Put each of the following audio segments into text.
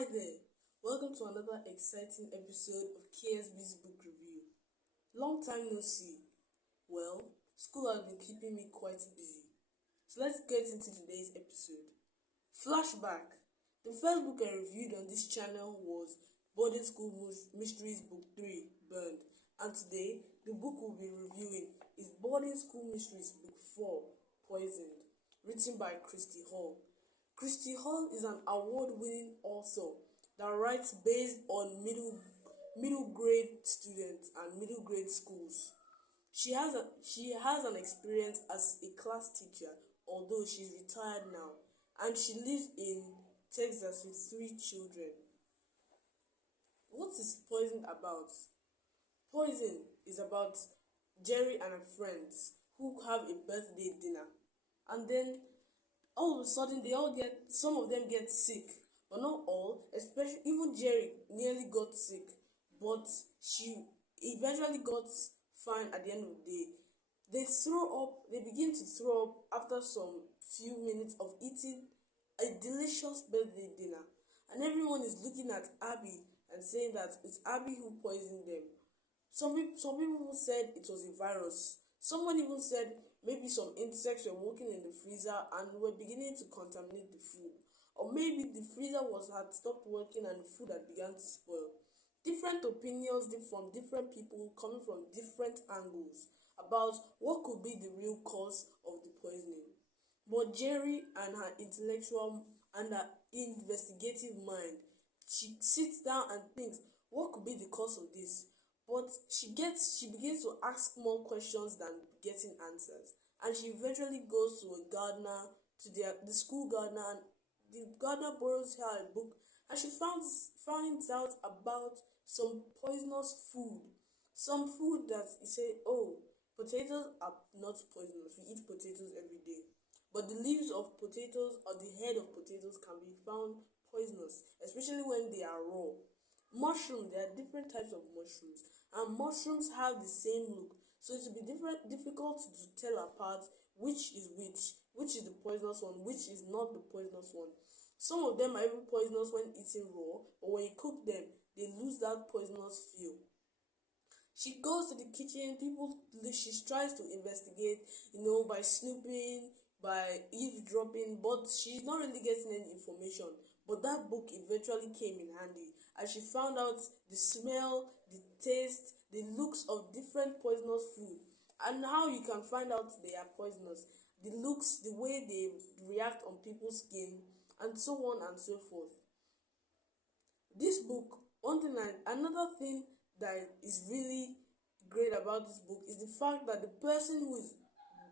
Hi there, welcome to another exciting episode of KSB'S book review. Long time no see. Well, school has been keeping me quite busy. So let's get into today's episode. Flashback. The first book I reviewed on this channel was Boarding School Mysteries Book 3, Burned. And today, the book we'll be reviewing is Boarding School Mysteries Book 4, Poisoned, written by Christy Hall. Christy Hall is an award-winning author that writes based on middle grade students and middle grade schools. She has an experience as a class teacher, although she's retired now, and she lives in Texas with 3 children. What is Poison about? Poison is about Jerry and her friends who have a birthday dinner, and then all of a sudden some of them get sick, but not all, especially even Jerry nearly got sick, but she eventually got fine at the end of the day. They begin to throw up after some few minutes of eating a delicious birthday dinner, and everyone is looking at Abby and saying that it's Abby who poisoned them. Some people said it was a virus. Someone even said maybe some insects were working in the freezer and were beginning to contaminate the food. Or maybe the freezer had stopped working and the food had begun to spoil. Different opinions from different people coming from different angles about what could be the real cause of the poisoning. But Jerry and her intellectual and her investigative mind, she sits down and thinks, what could be the cause of this? But she begins to ask more questions than getting answers, and she eventually goes to a gardener, to the school gardener, and the gardener borrows her a book, and she finds out about some poisonous food, some food that you say, oh, potatoes are not poisonous. We eat potatoes every day, but the leaves of potatoes or the head of potatoes can be found poisonous, especially when they are raw. Mushrooms, there are different types of mushrooms, and mushrooms have the same look, so it will be difficult to tell apart which is the poisonous one, which is not the poisonous one. Some of them are even poisonous when eaten raw, but when you cook them, they lose that poisonous feel. She goes to the kitchen, she tries to investigate, by snooping, by eavesdropping, but she's not really getting any information. But that book eventually came in handy, as she found out the smell, the taste, the looks of different poisonous food, and how you can find out they are poisonous, the looks, the way they react on people's skin, and so on and so forth. This book, another thing that is really great about this book is the fact that the person who is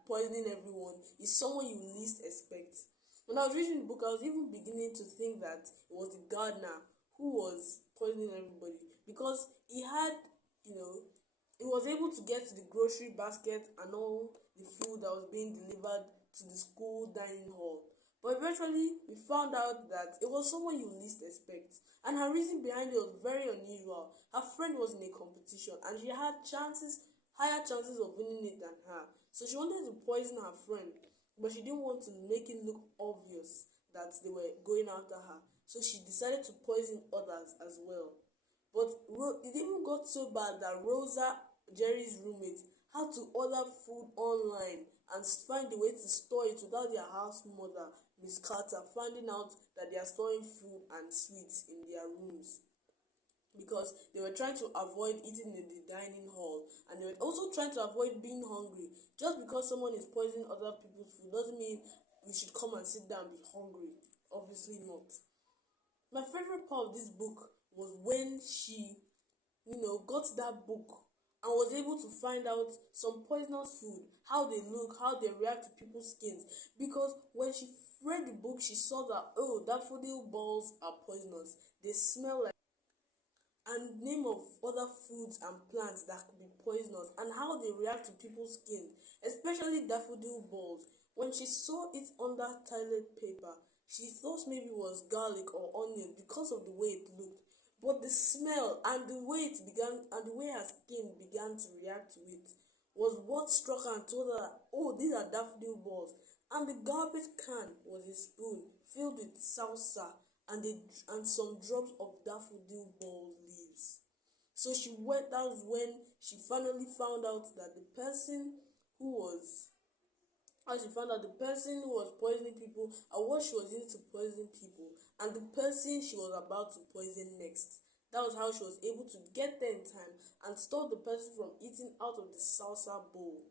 poisoning everyone is someone you least expect. When I was reading the book, I was even beginning to think that it was the gardener who was poisoning everybody, because he was able to get to the grocery basket and all the food that was being delivered to the school dining hall. But eventually, we found out that it was someone you least expect, and her reason behind it was very unusual. Her friend was in a competition, and she had higher chances of winning it than her. So she wanted to poison her friend, but she didn't want to make it look obvious that they were going after her. So she decided to poison others as well. But it even got so bad that Rosa, Jerry's roommate, had to order food online and find a way to store it without their house mother, Miss Carter, finding out that they are storing food and sweets in their rooms, because they were trying to avoid eating in the dining hall, and they were also trying to avoid being hungry. Just because someone is poisoning other people's food doesn't mean we should come and sit down and be hungry. Obviously not. My favorite part of this book was when she got that book and was able to find out some poisonous food, how they look, how they react to people's skins. Because when she read the book, she saw that, oh, daffodil balls are poisonous. They smell like, and name of other foods and plants that could be poisonous, and how they react to people's skin, especially daffodil balls. When she saw it under toilet paper, she thought maybe it was garlic or onion because of the way it looked. But the smell and the way her skin began to react to it was what struck her and told her, oh, these are daffodil balls. And the garbage can was a spoon filled with salsa and some drops of daffodil ball leaves. So she went. That was when she finally found out that the person who was how she found out the person who was poisoning people and what she was using to poison people, and the person she was about to poison next. That was how she was able to get there in time and stop the person from eating out of the salsa bowl.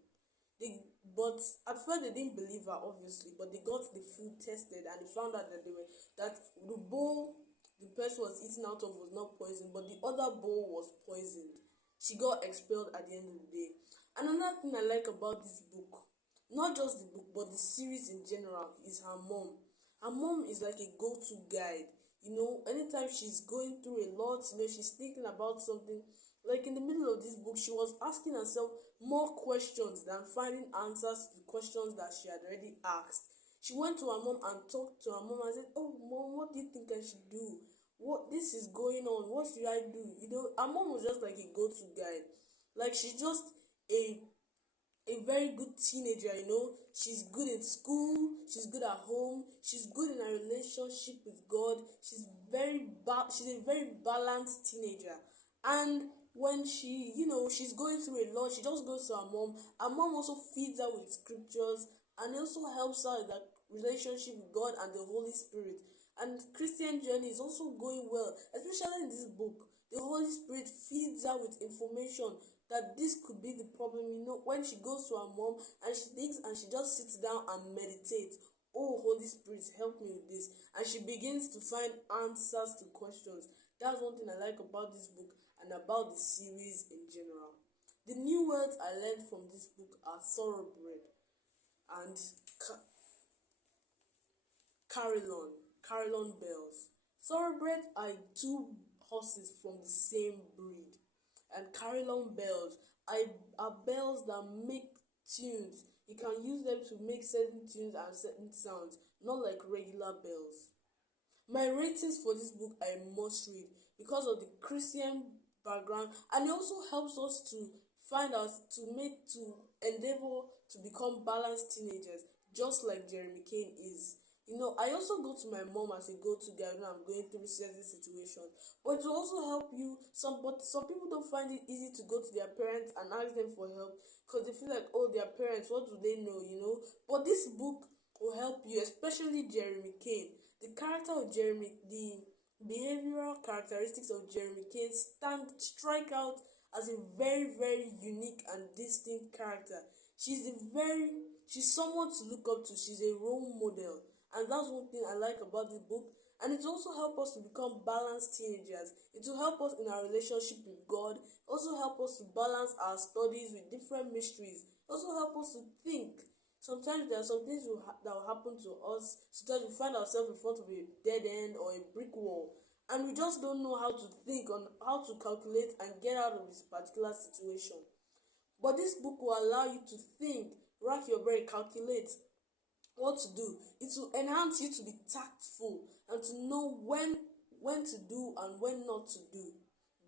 But at first they didn't believe her, obviously, but they got the food tested and they found out that the bowl the person was eating out of was not poisoned, but the other bowl was poisoned. She got expelled at the end of the day. Another thing I like about this book, not just the book but the series in general, is her mom. Her mom is like a go-to guide. Anytime she's going through a lot, she's thinking about something. Like in the middle of this book, she was asking herself more questions than finding answers to the questions that she had already asked. She went to her mom and talked to her mom and said, "Oh, mom, what do you think I should do? What this is going on? What should I do?" Her mom was just like a go-to guide. Like she's just a a very good teenager. She's good in school, she's good at home, she's good in her relationship with God. She's a very balanced teenager. And when she's going through a lot, she just goes to her mom. Her mom also feeds her with scriptures and also helps her in that relationship with God and the Holy Spirit. And Christian journey is also going well, especially in this book. The Holy Spirit feeds her with information that this could be the problem. When she goes to her mom and she thinks and she just sits down and meditates, "Oh, Holy Spirit, help me with this," and she begins to find answers to questions. That's one thing I like about this book and about the series in general. The new words I learned from this book are thoroughbred and carillon bells. Thoroughbred are two horses from the same breed, and carillon bells are bells that make tunes. You can use them to make certain tunes and certain sounds, not like regular bells. My ratings for this book are a must read because of the Christian background, and it also helps us to find out to endeavor to become balanced teenagers, just like Jeremy Kane is. I also go to my mom as a go-to guy when I'm going through certain situations. But to also help you, but some people don't find it easy to go to their parents and ask them for help because they feel like, oh, their parents, what do they know? But this book will help you, especially Jeremy Kane. The behavioral characteristics of Jeremy Kane strike out as a very, very unique and distinct character. She's someone to look up to. She's a role model. And that's one thing I like about the book. And it also help us to become balanced teenagers. It will help us in our relationship with God. Also help us to balance our studies with different mysteries. Also help us to think. Sometimes there are some things that will happen to us. Sometimes we find ourselves in front of a dead end or a brick wall, and we just don't know how to think on how to calculate and get out of this particular situation. But this book will allow you to think, rack your brain, calculate what to do. It will enhance you to be tactful and to know when to do and when not to do.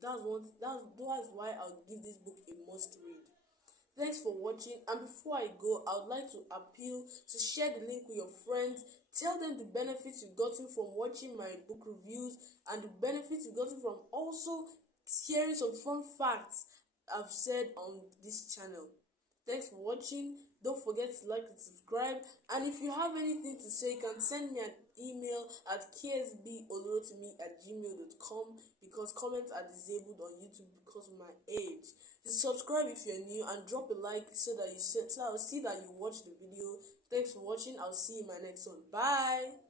That's why I'll give this book a must read. Thanks for watching, and before I go, I would like to appeal to share the link with your friends. Tell them the benefits you've gotten from watching my book reviews and the benefits you've gotten from also hearing some fun facts I've said on this channel. Thanks for watching. Don't forget to like and subscribe. And if you have anything to say, you can send me an email at ksbolorotimi@gmail.com because comments are disabled on YouTube because of my age. Just subscribe if you're new and drop a like so I'll see that you watch the video. Thanks for watching. I'll see you in my next one. Bye.